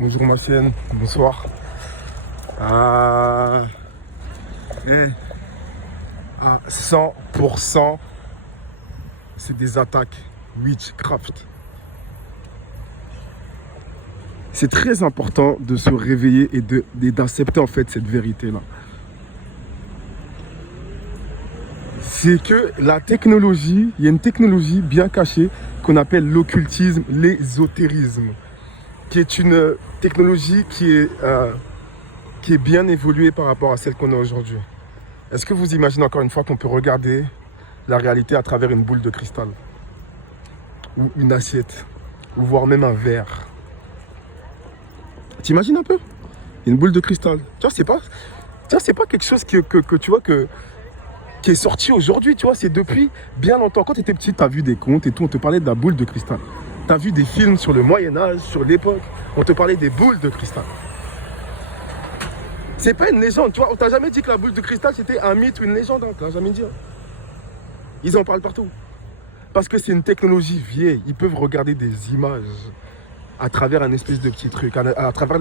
Bonjour ma chienne, bonsoir. Et à 100%, c'est des attaques witchcraft. C'est très important de se réveiller et d'accepter en fait cette vérité-là. C'est que la technologie, il y a une technologie bien cachée qu'on appelle l'occultisme, l'ésotérisme, qui est une technologie qui est bien évoluée par rapport à celle qu'on a aujourd'hui. Est-ce que vous imaginez encore une fois qu'on peut regarder la réalité à travers une boule de cristal ou une assiette ou voire même un verre? T'imagines un peu? Une boule de cristal. Tu vois, c'est pas quelque chose que tu vois qui est sorti aujourd'hui, tu vois, c'est depuis bien longtemps. Quand tu étais petit, tu as vu des contes et tout, on te parlait de la boule de cristal. Tu as vu des films sur le Moyen-Âge, sur l'époque, on te parlait des boules de cristal. C'est pas une légende, tu vois, on t'a jamais dit que la boule de cristal c'était un mythe ou une légende, on t'a jamais dit. Ils en parlent partout. Parce que c'est une technologie vieille, ils peuvent regarder des images à travers un espèce de petit truc, à travers,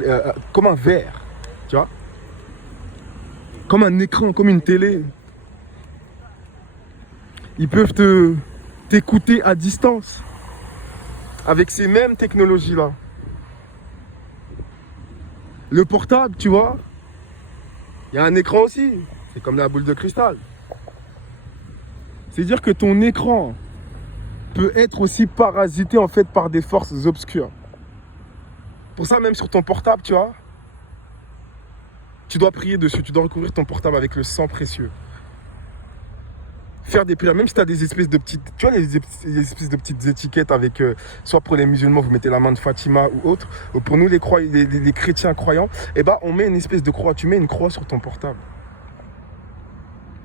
comme un verre, tu vois, comme un écran, comme une télé. Ils peuvent t'écouter à distance avec ces mêmes technologies-là. Le portable, tu vois, il y a un écran aussi. C'est comme la boule de cristal. C'est-à-dire que ton écran peut être aussi parasité en fait par des forces obscures. Pour ça, même sur ton portable, tu vois, tu dois prier dessus, tu dois recouvrir ton portable avec le sang précieux. Faire des prières, même si tu as des espèces de petites, tu vois, les espèces de petites étiquettes avec, soit pour les musulmans, vous mettez la main de Fatima ou autre, ou pour nous les chrétiens croyants, et ben on met une espèce de croix, tu mets une croix sur ton portable.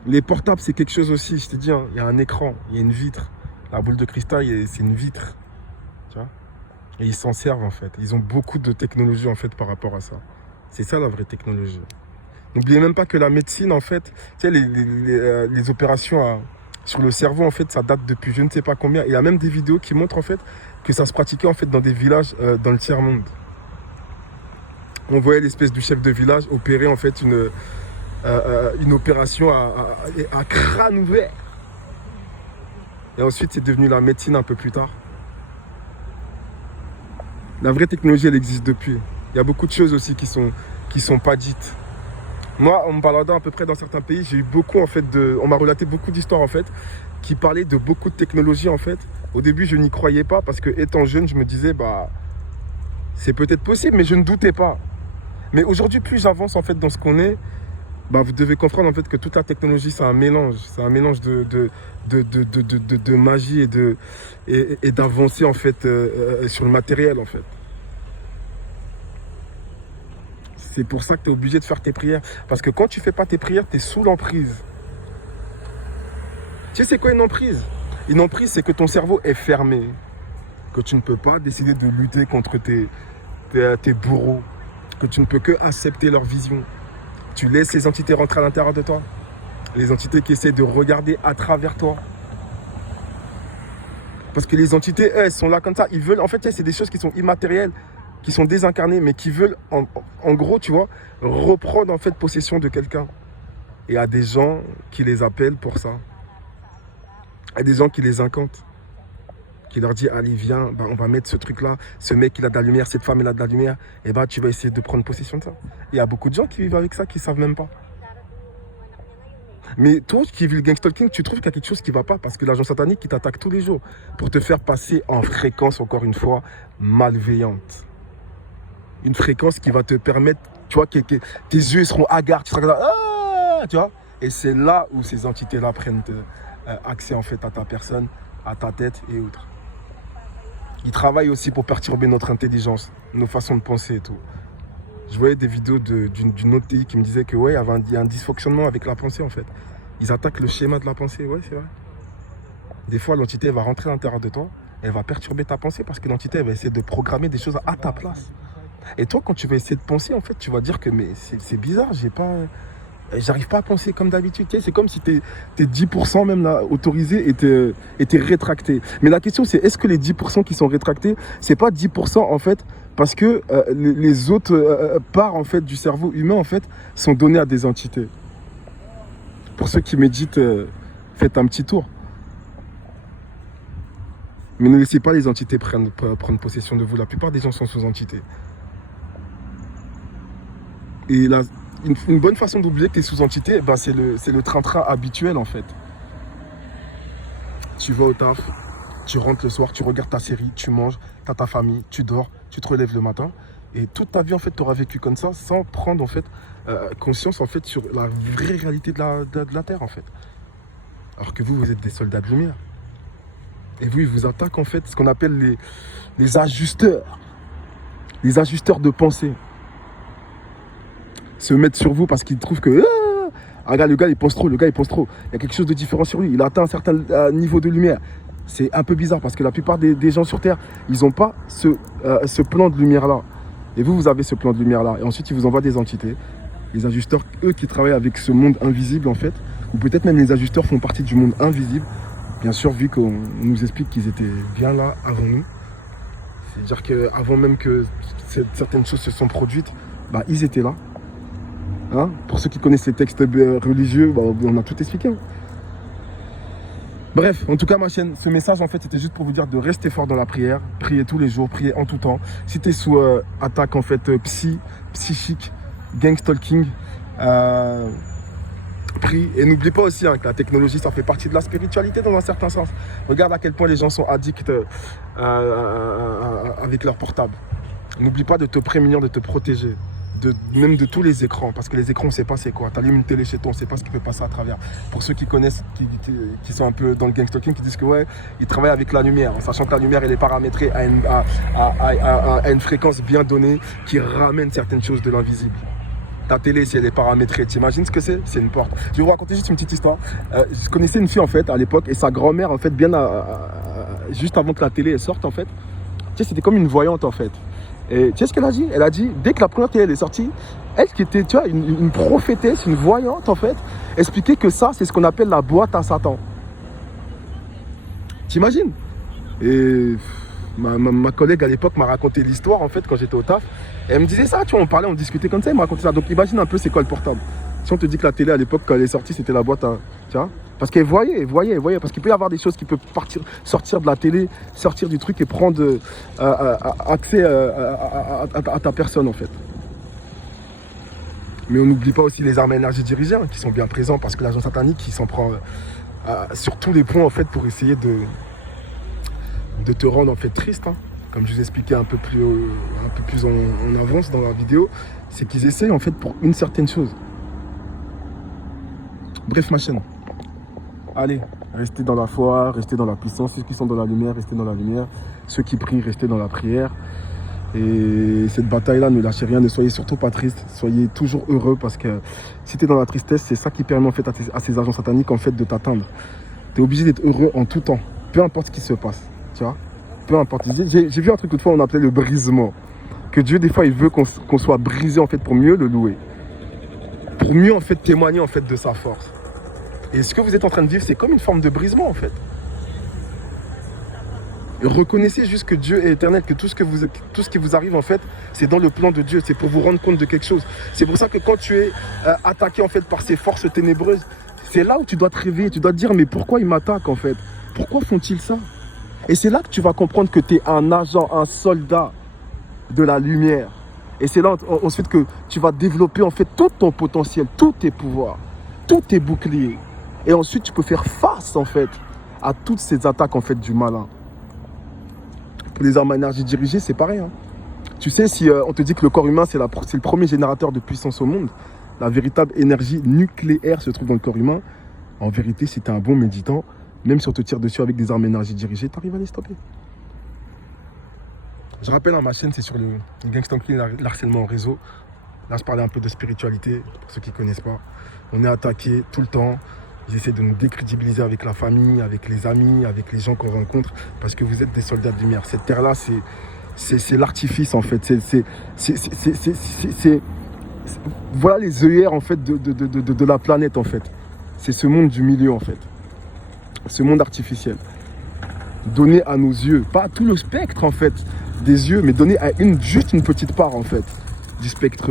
Les portables, c'est quelque chose aussi, je t'ai dit, hein, il y a un écran, il y a une vitre. La boule de cristal, c'est une vitre, tu vois. Et ils s'en servent en fait, ils ont beaucoup de technologie en fait par rapport à ça. C'est ça la vraie technologie. N'oubliez même pas que la médecine, en fait, tu sais, les opérations sur le cerveau, en fait, ça date depuis je ne sais pas combien. Il y a même des vidéos qui montrent, en fait, que ça se pratiquait, en fait, dans des villages dans le tiers-monde. On voyait l'espèce du chef de village opérer, en fait, une opération à crâne ouvert. Et ensuite, c'est devenu la médecine un peu plus tard. La vraie technologie, elle existe depuis. Il y a beaucoup de choses aussi qui sont pas dites. Moi, en me baladant à peu près dans certains pays, j'ai eu beaucoup en fait on m'a relaté beaucoup d'histoires en fait qui parlaient de beaucoup de technologies en fait. Au début, je n'y croyais pas parce que étant jeune, je me disais bah c'est peut-être possible, mais je ne doutais pas. Mais aujourd'hui, plus j'avance en fait dans ce qu'on est, bah vous devez comprendre en fait que toute la technologie c'est un mélange de magie et d'avancer en fait sur le matériel en fait. C'est pour ça que tu es obligé de faire tes prières. Parce que quand tu ne fais pas tes prières, tu es sous l'emprise. Tu sais c'est quoi une emprise? Une emprise, c'est que ton cerveau est fermé. Que tu ne peux pas décider de lutter contre tes bourreaux. Que tu ne peux que accepter leur vision. Tu laisses les entités rentrer à l'intérieur de toi. Les entités qui essaient de regarder à travers toi. Parce que les entités, elles sont là comme ça. Ils veulent, en fait, c'est des choses qui sont immatérielles, qui sont désincarnés, mais qui veulent, en gros, tu vois, reprendre en fait possession de quelqu'un. Et il y a des gens qui les appellent pour ça. Il y a des gens qui les incantent. Qui leur disent, allez, viens, bah, on va mettre ce truc-là, ce mec, il a de la lumière, cette femme, elle a de la lumière, et bah, tu vas essayer de prendre possession de ça. Et il y a beaucoup de gens qui vivent avec ça, qui ne savent même pas. Mais toi qui vis le gangstalking, tu trouves qu'il y a quelque chose qui ne va pas, parce que l'agent satanique qui t'attaque tous les jours pour te faire passer en fréquence, encore une fois, malveillante. Une fréquence qui va te permettre, tu vois, que tes yeux seront hagards, tu seras là, ah, tu vois. Et c'est là où ces entités-là prennent accès en fait à ta personne, à ta tête et autres. Ils travaillent aussi pour perturber notre intelligence, nos façons de penser et tout. Je voyais des vidéos d'une autre TI qui me disait que ouais, il y a un dysfonctionnement avec la pensée en fait. Ils attaquent le schéma de la pensée, ouais, c'est vrai. Des fois, l'entité va rentrer à l'intérieur de toi, elle va perturber ta pensée parce que l'entité va essayer de programmer des choses à ta place. Et toi, quand tu vas essayer de penser, en fait, tu vas dire que mais c'est bizarre, j'arrive pas à penser comme d'habitude. Tu sais, c'est comme si t'es 10% même là, autorisé et t'es rétracté. Mais la question, c'est est-ce que les 10% qui sont rétractés, c'est pas 10% en fait Parce que les autres parts en fait, du cerveau humain en fait, sont données à des entités. Pour ceux qui méditent, faites un petit tour. Mais ne laissez pas les entités prendre possession de vous. La plupart des gens sont sous entités. Et une bonne façon d'oublier que tu es sous entité, ben c'est le train-train habituel en fait. Tu vas au taf, tu rentres le soir, tu regardes ta série, tu manges, tu as ta famille, tu dors, tu te relèves le matin. Et toute ta vie en fait, tu auras vécu comme ça sans prendre en fait conscience en fait sur la vraie réalité de la Terre en fait. Alors que vous êtes des soldats de lumière. Et vous, ils vous attaquent en fait ce qu'on appelle les ajusteurs. Les ajusteurs de pensée. Se mettre sur vous parce qu'ils trouvent que regarde, le gars il pense trop, il y a quelque chose de différent sur lui, il a atteint un certain niveau de lumière. C'est un peu bizarre parce que la plupart des gens sur Terre, ils n'ont pas ce plan de lumière là. Et vous avez ce plan de lumière là. Et ensuite ils vous envoient des entités, les ajusteurs, eux qui travaillent avec ce monde invisible en fait, ou peut-être même les ajusteurs font partie du monde invisible. Bien sûr, vu qu'on nous explique qu'ils étaient bien là avant nous, c'est-à-dire qu'avant même que certaines choses se sont produites, bah, ils étaient là. Hein? Pour ceux qui connaissent les textes religieux, bah, on a tout expliqué. Hein. Bref, en tout cas ma chaîne, ce message en fait c'était juste pour vous dire de rester fort dans la prière, prier tous les jours, prier en tout temps. Si tu es sous attaque en fait psychique, gang stalking, prie. Et n'oublie pas aussi que la technologie ça fait partie de la spiritualité dans un certain sens. Regarde à quel point les gens sont addicts avec leur portable. N'oublie pas de te prémunir, de te protéger. Même de tous les écrans, parce que les écrans on ne sait pas c'est quoi. Tu allumes une télé chez toi, on ne sait pas ce qui peut passer à travers. Pour ceux qui connaissent, qui sont un peu dans le gang stalking, qui disent que ouais, ils travaillent avec la lumière, en sachant que la lumière elle est paramétrée à une fréquence bien donnée qui ramène certaines choses de l'invisible. Ta télé, si elle est paramétrée, tu imagines ce que c'est? C'est une porte. Je vais vous raconter juste une petite histoire. Je connaissais une fille en fait à l'époque et sa grand-mère en fait juste avant que la télé elle sorte en fait, tu sais, c'était comme une voyante en fait. Et tu sais ce qu'elle a dit? Elle a dit, dès que la première télé est sortie, elle qui était, tu vois, une prophétesse, une voyante en fait, expliquait que ça, c'est ce qu'on appelle la boîte à Satan. T'imagines? Et ma collègue à l'époque m'a raconté l'histoire en fait quand j'étais au taf. Et elle me disait ça, tu vois, on parlait, on discutait comme ça, elle m'a raconté ça. Donc imagine un peu c'est quoi le portable. Si on te dit que la télé à l'époque quand elle est sortie, c'était la boîte à, tu vois. Parce qu'elle voyait, parce qu'il peut y avoir des choses qui peuvent sortir de la télé, sortir du truc et prendre accès à ta personne en fait. Mais on n'oublie pas aussi les armes à énergie dirigées qui sont bien présents parce que l'agent satanique il s'en prend sur tous les points en fait pour essayer de te rendre en fait triste. Hein. Comme je vous expliquais un peu plus en avance dans la vidéo, c'est qu'ils essayent en fait pour une certaine chose. Bref ma chaîne. Allez, restez dans la foi, restez dans la puissance. Ceux qui sont dans la lumière, restez dans la lumière. Ceux qui prient, restez dans la prière. Et cette bataille-là, ne lâchez rien, ne soyez surtout pas triste. Soyez toujours heureux parce que si tu es dans la tristesse, c'est ça qui permet en fait à ces agents sataniques en fait de t'atteindre. Tu es obligé d'être heureux en tout temps, peu importe ce qui se passe. Tu vois, peu importe. J'ai vu un truc l'autre fois, on appelait le brisement. Que Dieu, des fois, il veut qu'on soit brisé en fait pour mieux le louer. Pour mieux en fait témoigner en fait de sa force. Et ce que vous êtes en train de vivre, c'est comme une forme de brisement en fait. Et reconnaissez juste que Dieu est éternel, que tout ce qui vous arrive en fait, c'est dans le plan de Dieu, c'est pour vous rendre compte de quelque chose. C'est pour ça que quand tu es attaqué en fait par ces forces ténébreuses, c'est là où tu dois te réveiller, tu dois te dire mais pourquoi ils m'attaquent en fait? Pourquoi font-ils ça? Et c'est là que tu vas comprendre que tu es un agent, un soldat de la lumière. Et c'est là ensuite que tu vas développer en fait tout ton potentiel, tous tes pouvoirs, tous tes boucliers. Et ensuite, tu peux faire face, en fait, à toutes ces attaques, en fait, du malin. Pour les armes à énergie dirigée, c'est pareil. Hein. Tu sais, si on te dit que le corps humain, c'est le premier générateur de puissance au monde, la véritable énergie nucléaire se trouve dans le corps humain. En vérité, si tu es un bon méditant, même si on te tire dessus avec des armes à énergie dirigée, tu arrives à les stopper. Je rappelle, ma chaîne, c'est sur le gang stalking, l'harcèlement en réseau. Là, je parlais un peu de spiritualité, pour ceux qui ne connaissent pas. On est attaqué tout le temps. Ils essaient de nous décrédibiliser avec la famille, avec les amis, avec les gens qu'on rencontre, parce que vous êtes des soldats de lumière. Cette terre-là, c'est l'artifice, en fait. Voilà les œillères, en fait, de la planète, en fait. C'est ce monde du milieu, en fait. Ce monde artificiel. Donné à nos yeux, pas à tout le spectre, en fait, des yeux, mais donner à juste une petite part en fait du spectre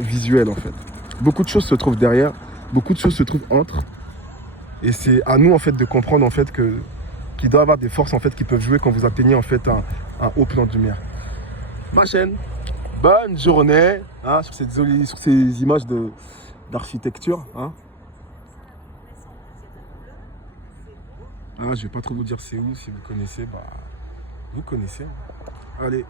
visuel en fait. Beaucoup de choses se trouvent derrière, beaucoup de choses se trouvent entre, et c'est à nous en fait de comprendre en fait que qu'il doit y avoir des forces en fait qui peuvent jouer quand vous atteignez en fait un haut plan de lumière. Ma chaîne, bonne journée hein, sur ces images d'architecture. Hein. Ah, je vais pas trop vous dire c'est où, si vous connaissez, bah vous connaissez. Allez.